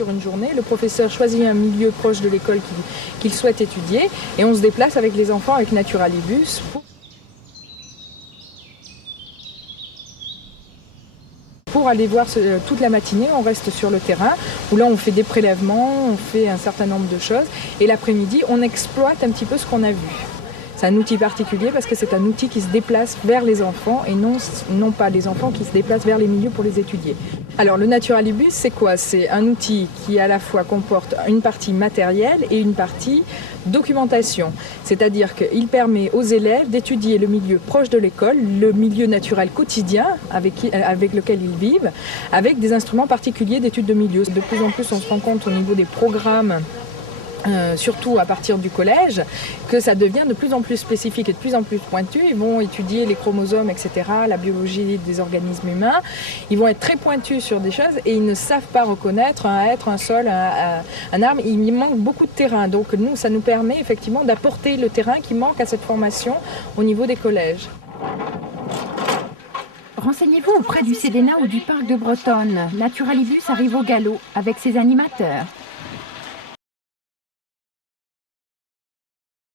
sur une journée, le professeur choisit un milieu proche de l'école qu'il souhaite étudier et on se déplace avec les enfants avec Naturalibus pour aller voir toute la matinée. On reste sur le terrain où là on fait des prélèvements, on fait un certain nombre de choses et l'après-midi on exploite un petit peu ce qu'on a vu. C'est un outil particulier parce que c'est un outil qui se déplace vers les enfants et non pas les enfants qui se déplacent vers les milieux pour les étudier. Alors le Naturalibus, c'est quoi? C'est un outil qui à la fois comporte une partie matérielle et une partie documentation. C'est-à-dire qu'il permet aux élèves d'étudier le milieu proche de l'école, le milieu naturel quotidien avec lequel ils vivent, avec des instruments particuliers d'études de milieu. De plus en plus, on se rend compte au niveau des programmes, surtout à partir du collège, que ça devient de plus en plus spécifique et de plus en plus pointu. Ils vont étudier les chromosomes, etc., la biologie des organismes humains. Ils vont être très pointus sur des choses et ils ne savent pas reconnaître un être, un sol, un arbre. Il manque beaucoup de terrain. Donc nous, ça nous permet effectivement d'apporter le terrain qui manque à cette formation au niveau des collèges. Renseignez-vous auprès du CEDENA ou du parc de Bretonne. Naturalibus arrive au galop avec ses animateurs.